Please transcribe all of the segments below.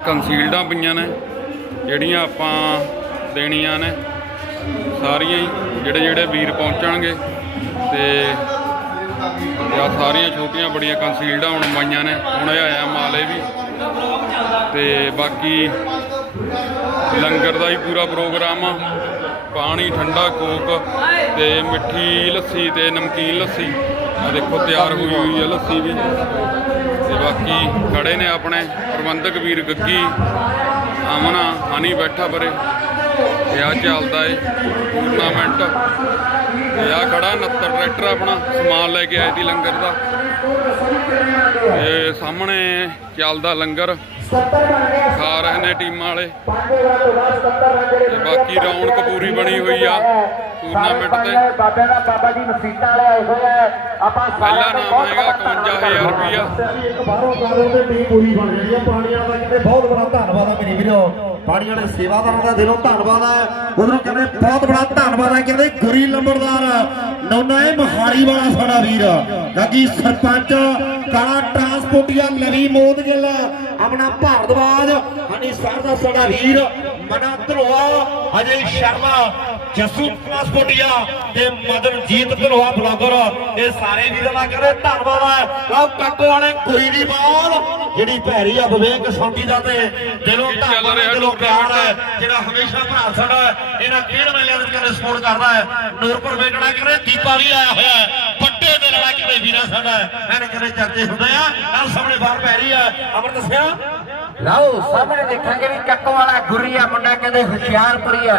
ਕੰਸੀਲਡਾਂ ਪਈਆਂ ਨੇ, ਜਿਹੜੀਆਂ ਆਪਾਂ ਦੇਣੀਆਂ ਨੇ, ਸਾਰੀਆਂ ਹੀ ਜਿਹੜੇ ਜਿਹੜੇ ਵੀਰ ਪਹੁੰਚਣਗੇ ਤੇ ਆ ਸਾਰੀਆਂ ਛੋਟੀਆਂ ਬੜੀਆਂ ਕੰਸੀਲਡਾਂ ਹੁਣ ਪਾਈਆਂ ਨੇ, ਹੁਣ ਇਹ ਆਇਆ ਮਾਲੇ ਵੀ। ਤੇ ਬਾਕੀ ਲੰਗਰ ਦਾ ਹੀ ਪੂਰਾ ਪ੍ਰੋਗਰਾਮ ਆ, ਪਾਣੀ, ਠੰਡਾ, ਕੋਕ ਤੇ ਮਿੱਠੀ ਲੱਸੀ ਤੇ ਨਮਕੀਨ ਲੱਸੀ। ਆ ਦੇਖੋ, ਤਿਆਰ ਹੋਈ ਹੋਈ ਹੈ ਲੱਸੀ ਵੀ। ਬਾਕੀ ਖੜੇ ਨੇ ਆਪਣੇ ਪ੍ਰਬੰਧਕ ਵੀਰ ਗੱਗੀ, ਆਮਨਾ, ਹਨੀ ਬੈਠਾ ਪਰੇ। ਤੇ ਆ ਚੱਲਦਾ ਏ ਟੂਰਨਾਮੈਂਟ ਤੇ ਆ ਖੜਾ 69 ਟਰੈਕਟਰ ਆਪਣਾ ਸਮਾਨ ਲੈ ਕੇ ਆਏ ਦੀ ਲੰਗਰ ਦਾ। ਤੇ ਸਾਹਮਣੇ ਚੱਲਦਾ ਲੰਗਰ। ਖਾ ਰਹੇ ਨੇ ਟੀਮਾਂ ਵਾਲੇ। ਤੇ ਬਾਕੀ ਰੌਣਕ ਪੂਰੀ ਬਣੀ ਹੋਈ ਆ ਟੂਰਨਾਮੈਂਟ ਤੇ। ਬਾਬੇ ਦਾ ਬਾਬਾ ਜੀ ਮਸੀਤਾਂ ਵਾਲੇ ਆਏ ਹੋਏ ਆਪਾਂ ਪਹਿਲਾ ਨਾਮ ਹੈਗਾ 51000 ਰੁਪਇਆ ਇੱਕ ਬਾਹਰੋਂ ਕਾਰੋਂ ਤੇ ਟੀਮ ਪੂਰੀ ਬਣ ਗਈ ਹੈ ਪਾਣੀਆਂ ਦਾ ਕਿਤੇ ਬਹੁਤ ਬੜਾ ਧੰਨਵਾਦ ਆ ਮੇਰੇ ਵੀਰੋ। ਪਾਣੀਆਂ ਦੇ ਸੇਵਾਦਾਰਾਂ ਦਾ ਦਿਲੋਂ ਧੰਨਵਾਦ ਹੈ। ਉਧਰੋਂ ਕਹਿੰਦੇ, ਬਹੁਤ ਬੜਾ ਧੰਨਵਾਦ ਹੈ। ਕਹਿੰਦੇ, ਗੁਰੀ ਲੰਬੜਦਾਰ, ਨੌਨਾ ਇਹ ਮਹਾਲੀ ਵਾਲਾ ਸਾਡਾ ਵੀਰ। ਗੱਗੀ ਸਰਪੰਚ, ਕਾਲਾ ਟਰਾਂਸਪੋਰਟੀਆ ਲਵੀ ਮੋਦ ਗਿੱਲ, ਆਪਣਾ ਭਾਰਦਵਾਜ, ਹਨੀ ਸਰ ਦਾ ਸਾਡਾ ਵੀਰ, ਮਨਾ ਧਰੋਆ ਅਜੇ ਸ਼ਰਮਾ, ਜਸੂ ਟਰਾਂਸਪੋਰਟੀਆ ਤੇ ਮਦਨਜੀਤ ਧਰੋਆ ਬਲੌਗਰ। ਇਹ ਸਾਰੇ ਵੀਰਾਂ ਦਾ ਕਹਿੰਦੇ, ਧੰਨਵਾਦ ਹੈ। ਲਓ ਵਾਲੇ, ਗੁਰੀ ਦੀ ਬਾਲ ਜਿਹੜੀ ਭੈਰੀ ਆ ਵਿਵੇਕ ਸੌਂਡੀ ਦਾ ਤੇ ਦਿਲੋਂ ਧੰਨਵਾਦ ਦਿਲੋਂ ਪਿਆਰ ਹੈ। ਜਿਹੜਾ ਹਮੇਸ਼ਾ ਭਰਾ ਸਾਡਾ ਇਹਨਾਂ ਖੇਡ ਮੇਲਿਆਂ ਦੇ ਕਹਿੰਦੇ ਸਪੋਰਟ ਕਰਦਾ ਹੈ। ਨੂਰਪੁਰ ਵੇਟਣਾ ਕਹਿੰਦੇ ਦੀਪਾ ਵੀ ਆਇਆ ਹੋਇਆ ਹੈ। ਵੱਡੇ ਦੇ ਲੜਾ ਕਹਿੰਦੇ ਵੀਰਾ ਸਾਡਾ ਹੈ? ਇਹਨੇ ਕਹਿੰਦੇ ਚਰਚੇ ਹੁੰਦੇ ਆ। ਆਹ ਸਾਹਮਣੇ ਬਾਹਰ ਪੈ ਰਹੀ ਹੈ। ਅਮਰ ਦੱਸਿਆ ਲਓ ਸਾਹਮਣੇ ਦੇਖਾਂਗੇ ਵੀ ਕੱਕੋ ਵਾਲਾ ਗੁਰੀ ਆ ਮੁੰਡਾ ਕਹਿੰਦੇ ਹੁਸ਼ਿਆਰਪੁਰੀ ਆ।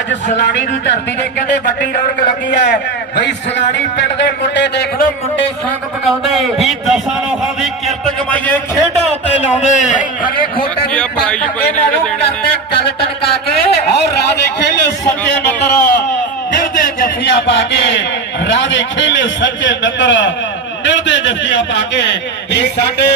ਅੱਜ ਸਲਾਣੀ ਦੀ ਧਰਤੀ ਤੇ ਕਹਿੰਦੇ ਵੱਡੀ ਰੌਣਕ ਲੱਗੀ ਹੈ ਬਈ ਸਲਾਣੀ ਪਿੰਡ ਦੇ ਮੁੰਡੇ ਦੇਖ ਲਓ ਮੁੰਡੇ ਸ਼ੌਂਕ ਪਕਾਉਂਦੇ ਵੀ ਦਸਾਂ ਲੋਕਾਂ ਦੀ ਕਿਰਤ ਕਮਾਈਏ ਖੇਡਾਂ ਉੱਤੇ ਲਾਉਂਦੇ। ਖਗੇ ਖੋਟੇ ਬਾਕੀ ਆ ਪ੍ਰਾਈਜ਼ ਪਏ ਨੇ ਜਿਹੜੇ ਦੇਣੇ ਨੇ। ਕਰਦੇ ਗੱਲ ਟਣਕਾ ਕੇ। ਔਰ ਰਾਧੇ ਖੇਲੇ ਸੱਜੇ ਨੰਦਰ। ਨਿਰਦੇ ਜਫੀਆਂ ਪਾ ਕੇ ਰਾਧੇ ਖੇਲੇ ਸੱਜੇ ਨੰਦਰ। ਨਿਰਦੇ ਜਫੀਆਂ ਪਾ ਕੇ ਇਹ ਸਾਡੇ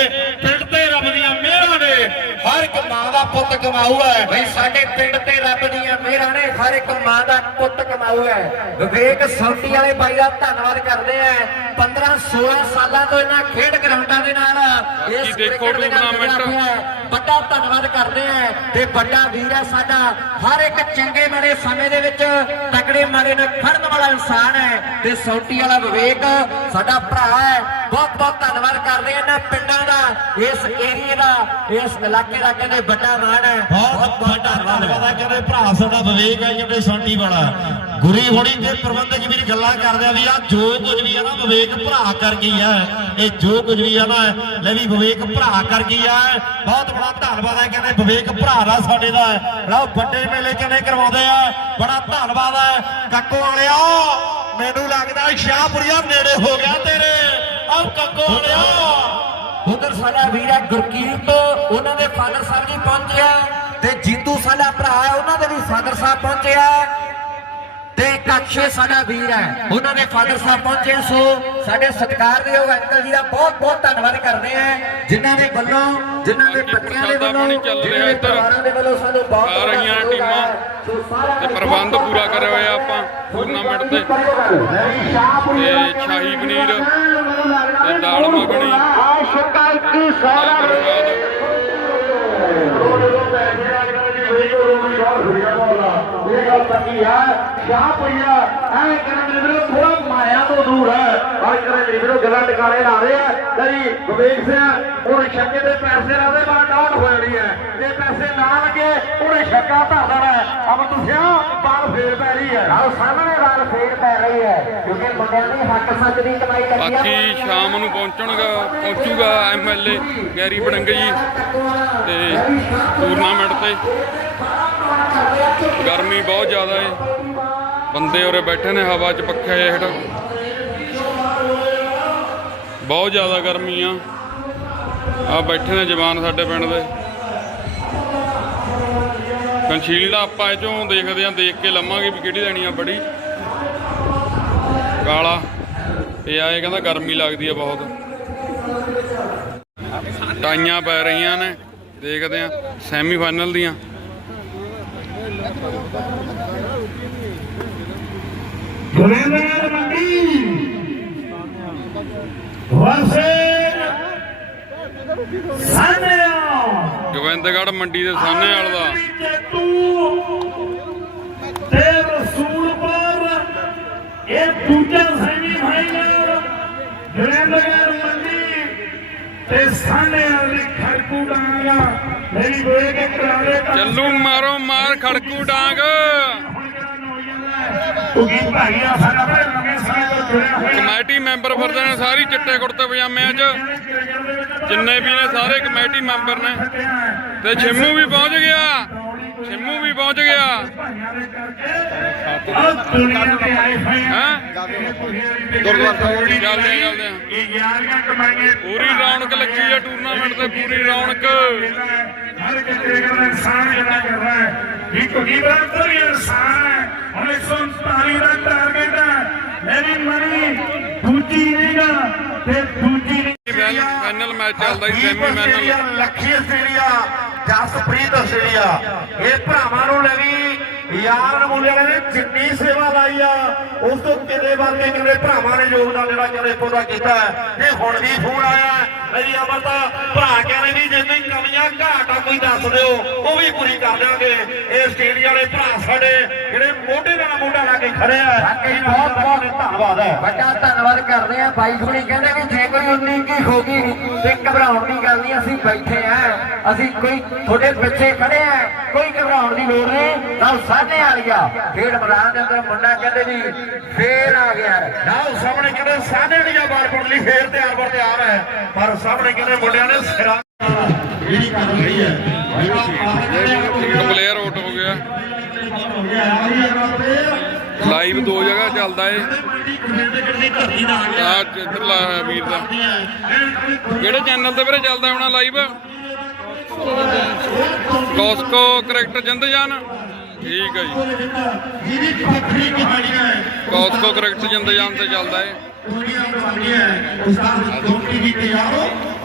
ਪਿੰਡ ਤੇ ਰੱਬ ਦੀਆਂ ਮਿਹਰਾਂ ਨੇ ਹਰ ਇੱਕ ਮਾਂ ਦਾ ਪੁੱਤ ਕਮਾਊ ਹੈ ਬਈ ਸਾਡੇ ਪਿੰਡ ਤੇ ਰੱਬ ਦੀਆਂ ਮਿਹਰਾਂ ਨੇ, ਹਰ ਇੱਕ ਮਾਂ ਦਾ ਪੁੱਤ ਕਮਾਊ ਹੈ ਵਿਵੇਕ ਸੌਟੀ ਵਾਲੇ ਬਾਈ ਦਾ ਧੰਨਵਾਦ ਕਰਦੇ ਆ। 15 16 ਸਾਲਾਂ ਤੋਂ ਇਹਨਾਂ ਖੇਡ ਗਰਾਊਂਡਾਂ ਦੇ ਨਾਲ ਇਸ ਦੇਖੋ ਟੂਰਨਾਮੈਂਟ। ਵੱਡਾ ਧੰਨਵਾਦ ਕਰਦੇ ਆ ਤੇ ਵੱਡਾ ਵੀਰ ਹੈ ਸਾਡਾ। ਹਰ ਇੱਕ ਚੰਗੇ ਮਾੜੇ ਸਮੇਂ ਦੇ ਵਿੱਚ ਤਕੜੇ ਮਾੜੇ ਨਾਲ ਖੜਨ ਵਾਲਾ ਇਨਸਾਨ ਹੈ ਤੇ ਸੌਟੀ ਵਾਲਾ ਵਿਵੇਕ ਸਾਡਾ ਭਰਾ ਹੈ। ਬਹੁਤ ਬਹੁਤ ਧੰਨਵਾਦ ਕਰਦੇ ਆ ਇਹਨਾਂ ਪਿੰਡਾਂ ਦਾ ਇਸ ਏਰੀਏ ਦਾ ਇਸ ਇਲਾਕੇ ਦਾ ਕਹਿੰਦੇ ਵੱਡਾ ਮਾਣ ਹੈ। ਬਹੁਤ ਬਹੁਤ ਧੰਨਵਾਦ। ਕਹਿੰਦੇ ਭਰਾ ਸਾਡਾ ਵਿਵੇਕ ਹੈ ਜਿਹੜੇ ਸਾਂਢੀ ਵਾਲਾ। ਗੁਰੀ ਹੋਣੀ ਤੇ ਪ੍ਰਬੰਧਕ ਵੀ ਗੱਲਾਂ ਕਰਦੇ ਆ ਵੀ ਆ ਜੋ ਕੁਝ ਵੀ ਆ ਨਾ ਵਿਵੇਕ ਭਰਾ ਕਰ ਗਈ ਆ। ਇਹ ਜੋ ਕੁਝ ਵੀ ਆ ਨਾ, ਲੈ ਵੀ ਵਿਵੇਕ ਭਰਾ ਕਰ ਗਈ ਆ। ਬਹੁਤ ਬੜਾ ਧੰਨਵਾਦ ਹੈ ਕਹਿੰਦੇ ਵਿਵੇਕ ਭਰਾ ਦਾ ਸਾਡੇ ਦਾ। ਲਓ ਵੱਡੇ ਮੇਲੇ ਕਹਿੰਦੇ ਕਰਵਾਉਂਦੇ ਆ। ਬੜਾ ਧੰਨਵਾਦ ਹੈ ਕੱਕੋ ਵਾਲਿਆ ਮੈਨੂੰ ਲੱਗਦਾ ਸ਼ਾਹਪੁਰੀਆ ਨੇੜੇ ਹੋ ਗਿਆ ਤੇਰੇ। ਆਹ ਕੱਕੋ ਵਾਲਿਆ ਉਧਰ ਸਾਡਾ ਵੀਰ ਹੈ ਗੁਰਕੀਰਤ, ਉਹਨਾਂ ਦੇ ਫਾਦਰ ਸਾਹਿਬ ਜੀ ਪਹੁੰਚਿਆ ਤੇ ਜੀਤੂ ਸਾਡਾ ਭਰਾ ਹੈ ਉਹਨਾਂ ਦੇ ਵੀ ਫਾਦਰ ਸਾਹਿਬ ਪਹੁੰਚਿਆ ਕਾਛੇ ਸਾਡਾ ਵੀਰ ਹੈ ਉਹਨਾਂ ਦੇ ਫਾਦਰ ਸਾਹਿਬ ਪਹੁੰਚੇ ਸੋ ਸਾਡੇ ਸਤਿਕਾਰਯੋਗ ਅੰਕਲ ਜੀ ਦਾ ਬਹੁਤ ਬਹੁਤ ਧੰਨਵਾਦ ਕਰਦੇ ਆ ਜਿਨ੍ਹਾਂ ਦੇ ਵੱਲੋਂ ਜਿਨ੍ਹਾਂ ਦੇ ਬੱਚਿਆਂ ਦੇ ਵੱਲੋਂ ਜਿਨ੍ਹਾਂ ਦੇ। ਪਰਿਵਾਰਾਂ ਦੇ ਵੱਲੋਂ ਸਾਨੂੰ ਬਹੁਤ ਆ ਰਹੀਆਂ ਟੀਮਾਂ ਤੇ ਪ੍ਰਬੰਧ ਪੂਰਾ ਕਰਿਆ ਹੋਇਆ ਆਪਾਂ ਟੂਰਨਾਮੈਂਟ ਤੇ ਤੇ ਸ਼ਾਹੀ ਪਨੀਰ ਤੇ ਦਾਲ ਮੱਖਣੀ ਆਸ਼ਕਾ ਕੀ ਦਾ ਸਾਰਾ ਪ੍ਰਸ਼ਾਦ ਇਹ ਗੱਲ ਪੱਕੀ ਹੈ ਸ਼ਾਹ ਪਈਆ ਐ ਕਰਨ ਮੇਰੇ ਵੀਰੋ ਥੋੜਾ ਮਾਇਆ ਤੋਂ ਦੂਰ ਹੈ ਪਰ ਕਰੇ ਮੇਰੇ ਵੀਰੋ ਗੱਲਾਂ ਟਿਕਾਣੇ ਲਾ ਰਹੇ ਆ। ਕਰੀ ਵਿਵੇਕ ਸਿੰਘ ਉਹ ਛੱਕੇ ਦੇ ਪੈਸੇ ਲਾਦੇ ਬਾਅਦ ਡਾਟ ਹੋ ਜਾਣੀ ਹੈ ਜੇ ਪੈਸੇ ਨਾ ਲੱਗੇ ਉਹਨੇ ਛੱਕਾ ਧਰ ਦੇਣਾ ਹੈ ਅਮਰ ਤੁਸਿਆ ਬਾਲ ਫੇਰ ਪੈ ਰਹੀ ਹੈ ਆਹ ਸਾਹਮਣੇ ਵਾਲ ਫੇਰ ਪੈ ਰਹੀ ਹੈ ਕਿਉਂਕਿ ਮੁੰਡਿਆਂ ਦੀ ਹੱਕ ਸੱਚ ਦੀ ਕਮਾਈ ਕਰਦੀ ਆ। ਬਾਕੀ ਸ਼ਾਮ ਨੂੰ ਪਹੁੰਚਣਗਾ ਪਹੁੰਚੂਗਾ ਐਮਐਲਏ ਗੈਰੀ ਬੜੰਗ ਜੀ ਤੇ ਟੂਰਨਾਮੈਂਟ ਤੇ। ਗਰਮੀ ਬਹੁਤ ਜ਼ਿਆਦਾ ਹੈ ਬੰਦੇ ਉਰੇ ਬੈਠੇ ਨੇ ਹਵਾ 'ਚ ਪੱਖੇ ਹੇਠ। ਬਹੁਤ ਜ਼ਿਆਦਾ ਗਰਮੀ ਆ। ਆ ਬੈਠੇ ਨੇ ਜਵਾਨ ਸਾਡੇ ਪਿੰਡ ਦੇ। ਕੰਸ਼ੀਲ ਦਾ ਆਪਾਂ ਇਹ ਚੋਂ ਦੇਖਦੇ ਆਂ, ਦੇਖ ਕੇ ਲਵਾਂਗੇ ਵੀ ਕਿਹੜੀ ਲੈਣੀ ਆ ਬੜੀ। ਕਾਲਾ। ਇਹ ਆਏ ਕਹਿੰਦਾ ਗਰਮੀ ਲੱਗਦੀ ਆ ਬਹੁਤ। ਟਾਈਆਂ ਪੈ ਰਹੀਆਂ ਨੇ। ਦੇਖਦੇ ਆਂ ਸੈਮੀ ਫਾਈਨਲ ਦੀਆਂ। ਗੁਰੇਂਦਰ ਮੰਡੀ। ਗੋਬਿੰਦਗੜ੍ਹ ਦੇ ਸਾਹਨੇ ਵਾਲ ਦਾ। ਤੇ ਰਸੂਲਪੁਰ ਇਹ ਦੂਜਾ ਸੈਮੀ ਫਾਈਨਲ। ਜਲੰਧਰ ਮੰਡੀ ਤੇ ਸਾਹਨੇ ਵਾਲੀ ਖੜਕੂ ਡਾਂਗਾ। ਮੇਰੀ ਵੇਖ ਕੇ ਕਰਾਵੇ ਚੱਲੂ ਮਾਰੋ ਮਾਰ ਖੜਕੂ ਡਾਂਗ। ਤੂੰ ਭਾਈਆ ਸਾਡਾ ਭਰਾ ਨਵੇਂ ਸਾਲ ਤੋਂ ਜੁੜਿਆ ਹੋਇਆ ਕਮੇਟੀ ਮੈਂਬਰ ਫਿਰਦੇ ਨੇ, ਸਾਰੀ ਚਿੱਟੇ ਕੁੜਤੇ ਪਜਾਮਿਆਂ 'ਚ ਜਿੰਨੇ ਵੀ ਨੇ, ਸਾਰੇ ਕਮੇਟੀ ਮੈਂਬਰ ਨੇ। ਤੇ ਛਿੰਮੂ ਵੀ ਪਹੁੰਚ ਗਿਆ। ਛਿੰਮੂ ਵੀ ਪਹੁੰਚ ਗਿਆ। ਤੇ ਹੈਂ ਪੂਰੀ ਰੌਣਕ ਲੱਗੀ ਆ ਟੂਰਨਾਮੈਂਟ ਤੇ ਪੂਰੀ ਰੌਣਕ। ਹਰ ਕਿਤੇ ਦਾ ਇਨਸਾਨ ਜਿਹੜਾ ਕਰ ਰਿਹਾ ਹੈ ਇੱਕ ਕੀ ਬਰਾਬਰ ਵੀ ਇਨਸਾਨ ਹੈ ਹੁਣ 139 ਦਾ ਟਾਰਗੇਟ ਹੈ ਮੇਰੀ ਮਨੀ ਦੂਜੀ ਨਹੀਂਗਾ ਤੇ ਦੂਜੀ ਫਾਈਨਲ ਮੈਚ ਚੱਲਦਾ ਸੀ semi final Lakhi Australia Jaspreet Australia ਇਹ ਭਰਾਵਾਂ ਨੂੰ ਲਵੀ ਯਾਰ ਮੁੰਡਿਆਂ ਨੇ ਜਿੰਨੀ ਸੇਵਾ ਲਾਈ ਆ। ਉਸ ਤੋਂ ਕਿਤੇ ਵਰਗੇ ਕਿਤੇ ਭਰਾਵਾਂ ਨੇ ਯੋਗਦਾਨ ਜਿਹੜਾ ਕਿਤੇ ਪੂਰਾ ਕੀਤਾ ਹੈ। ਤੇ ਹੁਣ ਵੀ ਫੋਨ ਆਇਆ ਮੇਰੀ ਅਮਰਤਾ ਭਰਾ ਕਹਿੰਦੇ ਵੀ ਜੇ ਕੋਈ ਕਮੀਆਂ ਘਾਟਾਂ ਕੋਈ ਦੱਸ ਦਿਓ। ਉਹ ਵੀ ਪੂਰੀ ਕਰ ਦਿਆਂਗੇ। ਇਹ ਆਸਟ੍ਰੇਲੀਆ ਵਾਲੇ ਭਰਾ ਸਾਡੇ ਜਿਹੜੇ ਮੋਢੇ ਨਾਲ ਮੋਢਾ ਲਾ ਕੇ ਖੜੇ ਆ। ਇਹ ਬਹੁਤ ਬਹੁਤ ਧੰਨਵਾਦ ਹੈ। ਵੱਡਾ ਧੰਨਵਾਦ ਕਰਦੇ ਆ ਬਾਈ ਹੁਣੀ ਕਹਿੰਦੇ ਵੀ ਜੇ ਕੋਈ 19 ਕੀ ਹੋ ਗਈ ਤੇ ਘਬਰਾਉਣ ਦੀ ਗੱਲ ਨਹੀਂ ਅਸੀਂ ਬੈਠੇ ਆ ਅਸੀਂ ਕੋਈ ਤੁਹਾਡੇ ਪਿੱਛੇ ਖੜੇ ਆ ਕੋਈ ਘਬਰਾਉਣ ਦੀ ਲੋੜ ਨਹੀਂ। ਤਾਂ ਸਾਹਨੇ ਆ ਗਿਆ ਖੇਡ ਮੈਦਾਨ ਦੇ ਅੰਦਰ ਮੁੰਡਾ ਕਹਿੰਦੇ ਵੀ ਫੇਰ ਆ ਗਿਆ ਉਹ ਸਾਹਮਣੇ ਕਹਿੰਦੇ ਸਾਹਨੇ ਦੀਆਂ ਬਾਲ ਪੜ ਲਈ ਫੇਰ ਤਿਆਰ ਬਰ ਤਿਆਰ ਹੈ। ਪਰ ਸਾਹਮਣੇ ਕਹਿੰਦੇ ਮੁੰਡਿਆਂ ਨੇ ਸਿਰਾ ਜਿਹੜੀ ਕਰ ਰਹੀ ਹੈ ਇੱਕ ਪਲੇਅਰ ਆਊਟ ਹੋ ਗਿਆ। ਲਾਈਵ ਦੋ ਜਗ੍ਹਾ ਚੱਲਦਾ ਏ। ਆ ਲਾਇਆ ਹੋਇਆ ਵੀਰ ਦਾ। ਕਿਹੜੇ ਚੈਨਲ ਤੇ ਵੀਰੇ ਚੱਲਦਾ ਹੋਣਾ ਲਾਈਵ ਕੋਸਕੋ ਕਰੈਕਟਰ ਜਿੰਦਜਾਨ ਠੀਕ ਹੈ ਜੀ। ਜਿਹਦੀ ਪੱਖਰੀ ਕਹਾਣੀ ਹੈ ਕੋਸਕੋ ਕਰੈਕਟਰ ਜਿੰਦਜਾਨ ਤੇ ਚੱਲਦਾ ਏ। ਦੁਨੀਆ ਬਣੀ ਹੈ ਉਸਤਾਦ ਦੋਸਤੀ ਦੀ ਤਿਆਰ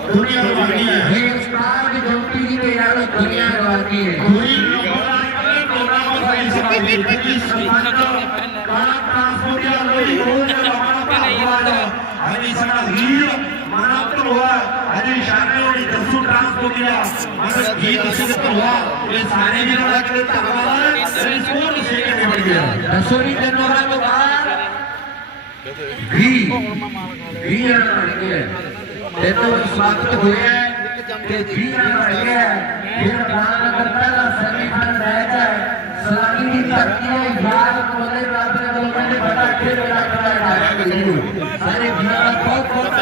ਦੁਨੀਆ ਬਣੀ ਹੈ ਇਹ ਸਟਾਰ ਦੀ ਦੀ ਤੇ ਦੁਨੀਆ ਵਾਕੀ ਹੈ ਪੂਰੀ ਲੋਕਾਂ ਵਾਲੀ ਸਭਾ ਦੀ ਸਨਮਾਨ ਕਾਲਾ ਟ੍ਰਾਂਸਪੋਰਟਿਆ ਲੋਈ ਰੋਜ਼ ਹਰੀ ਸਾਡਾ ਵੀਰ ਮਾਨਾ ਧਰਵਾ ਹਰੀ ਸ਼ਾਨੇ ਹੋਣੀ ਦਸੂ ਟ੍ਰਾਂਸਪੋਰਟਿਆ ਮਨ ਗੀਤ ਸਿੰਘ ਧਰਵਾ ਇਹ ਸਾਰੇ ਵੀਰਾਂ ਦਾ ਕਿਤੇ ਧੰਨਵਾਦ ਹੈ ਇਹ ਸੋਹਣ ਸੇ ਕੇ ਨਿਬੜ ਗਿਆ ਦੱਸੋ ਨਹੀਂ ਤੈਨੂੰ ਉਹਨਾਂ ਤੋਂ ਬਾਅਦ ਵੀ ਵੀ ਬਣ ਗਿਆ। ਤੈਨੂੰ ਸਵਾਗਤ ਹੋਇਆ ਹੈ ਤੇ ਵੀ ਬਣ ਗਿਆ ਹੈ। ਫਿਰ ਬਾਣ ਨੰਬਰ ਪਹਿਲਾ ਸੈਮੀਫਾਈਨਲ ਮੈਚ ਹੈ। ਸਲਾਮੀ ਦੀ ਧਰਤੀ ਹੈ, ਯਾਦ ਕੋਲੇ ਰੱਬ ਨੇ ਵੱਲੋਂ ਕਹਿੰਦੇ ਬੜਾ ਖੇਡ ਰੱਖਦਾ ਹੈ ਸਾਰੇ ਵੀਰਾਂ ਦਾ ਬਹੁਤ ਬਹੁਤ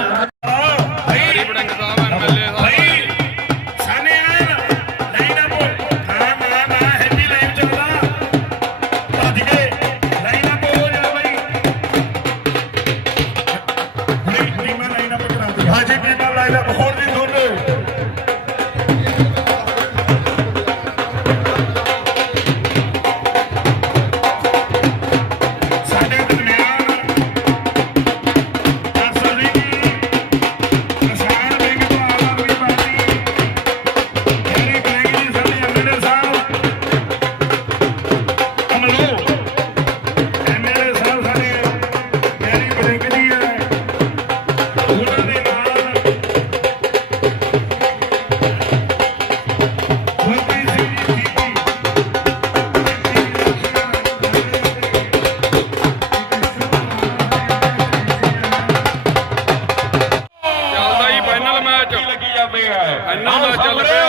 ਮੈਚ ਲੱਗੀ ਜਾਂਦੇ ਆ ਫਾਈਨਲ ਮੈਚ ਚੱਲ ਪਿਆ।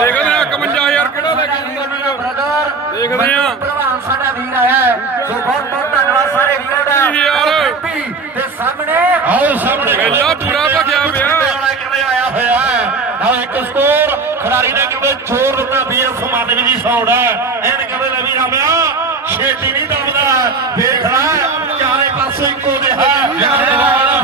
ਦੇਖਦੇ ਆ 51000 ਕਿਹੜਾ ਲੈ ਕੇ ਆਉਂਦਾ ਮੈਚ ਬ੍ਰਦਰ ਦੇਖਦੇ ਆ ਪ੍ਰਧਾਨ ਸਾਡਾ ਵੀਰ ਆਇਆ ਹੈ। ਸੋ ਬਹੁਤ ਬਹੁਤ ਧੰਨਵਾਦ ਸਾਰੇ ਵੀਰਾਂ ਦਾ। ਜੀ ਯਾਰ। ਹੈਪੀ ਤੇ ਸਾਹਮਣੇ ਆਓ ਸਾਹਮਣੇ। ਮੇਲਾ ਪੂਰਾ ਭਖਿਆ ਪਿਆ। ਵਾਲਾ ਕਿਵੇਂ ਆਇਆ ਹੋਇਆ ਹੈ? ਨਾ ਇੱਕ ਸਕੋਰ ਖਿਡਾਰੀ ਨੇ ਕਿਵੇਂ ਜ਼ੋਰ ਦਿੱਤਾ ਬੀਐਸ ਮਾਨਵੀ ਦੀ ਸਾਊਂਡ ਹੈ। ਇਹਨੇ ਕਹਿੰਦੇ ਲੈ ਵੀ ਰਾਮਿਆ ਛੇਤੀ ਨਹੀਂ ਦਬਦਾ। ਦੇਖ ਲੈ ਚਾਰੇ ਪਾਸੇ ਇੱਕੋ ਜਿਹਾ ਹੈ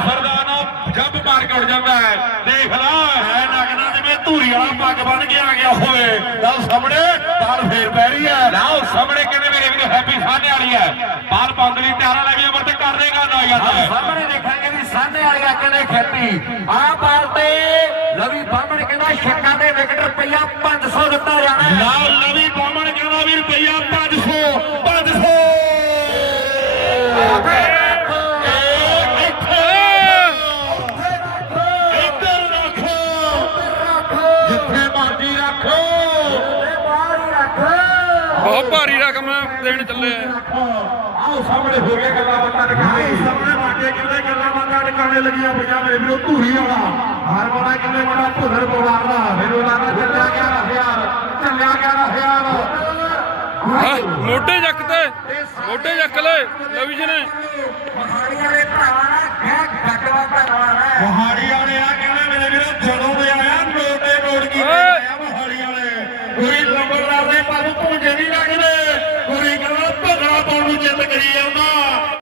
ਫਰਦਾਨਾ ਜੱਬ ਮਾਰ ਕੇ ਉੱਡ ਜਾਂਦਾ ਹੈ ਦੇਖ ਲੈ ਹੈ ਨਗਨਾ ਜਿਵੇਂ ਧੂਰੀ ਵਾਲਾ ਪੱਗ ਬਣ ਕੇ ਆ ਗਿਆ ਹੋਵੇ ਤਾਂ ਸਾਹਮਣੇ ਬਾਲ ਫੇਰ ਪੈ ਰਹੀ ਹੈ। ਲਾਓ ਸਾਹਮਣੇ ਕਹਿੰਦੇ ਮੇਰੇ ਵੀਰ ਹੈਪੀ ਸਾਹਨੇ ਵਾਲੀ ਹੈ। ਬਾਲ ਪਾਉਣ ਲਈ ਤਿਆਰਾ ਲੈ ਵੀ ਅਮਰ ਤੇ ਕਰ ਦੇਗਾ ਨਾ ਜਾਂਦਾ ਸਾਹਮਣੇ ਦੇਖਾਂਗੇ ਵੀ ਸਾਹਮਣੇ ਵਾਲਿਆ ਕਹਿੰਦੇ ਖੇਤੀ। ਆਹ ਬਾਲ ਤੇ ਲਵੀ ਬਾਹਮਣ ਕਹਿੰਦਾ ਛੱਕਾਂ ਦੇ ਵਿਕਟ ਰੁਪਈਆ 500 ਦਿੱਤਾ ਜਾਣਾ। ਨਾ ਲਵੀ ਬਾਮਣ ਕਹਿੰਦਾ ਵੀ ਰੁਪਈਆ 500 500 ਬਹੁਤ ਭਾਰੀ ਰਕਮ ਦੇਣ ਚੱਲੇ ਆ। ਆਓ ਸਾਹਮਣੇ ਹੋ ਗਿਆ ਗੱਲਾਂ ਬਾਤਾਂ ਨਿਕਾਲੇ ਸਾਹਮਣੇ ਬਾਟੇ ਕਿੰਨੇ ਗੱਲਾਂ ਬਾਤਾਂ ਨਿਕਾਲੇ ਲੱਗੀਆਂ ਪਈਆਂ ਮੇਰੇ ਵੀਰੋ ਧੂਰੀ ਵਾਲਾ ਹਰ ਵਾਲਾ ਕਿੰਨੇ ਬੜਾ ਭੁੱਲਰ ਦਾ। ਮੈਨੂੰ ਲੱਗਦਾ ਚੱਲਿਆ ਗਿਆ ਹਜ਼ਾਰ ਚੱਲਿਆ ਗਿਆ ਹਜ਼ਾਰ ਮੋਢੇ ਚੱਕ ਤੇ। ਮੋਢੇ ਚੱਕ ਲੈ ਲਵੀ ਜੀ ਨੇ। ਮਹਾੜੀਆਂ ਦੇ ਭਰਾਵਾਂ ਦਾ ਗੈਰ ਗੱਡਵਾ ਭਰਾਵਾਂ ਹੈ। ਪਹਾੜੀ ਵਾਲੇ ਆ ਕਹਿੰਦੇ ਮੇਰੇ ਵੀਰੋ ਜਦੋਂ ਗੁਰੀ ਨੰਬਰਦਾਰ ਦੇ ਪੱਗ ਤੋਂ ਨਹੀਂ ਲੱਗਦੇ ਗੁਰੀ ਕਹਿੰਦਾ ਭੱਗਾ ਪਾਉਣ ਨੂੰ ਜਿੱਤ ਕਰੀ ਆਉਂਦਾ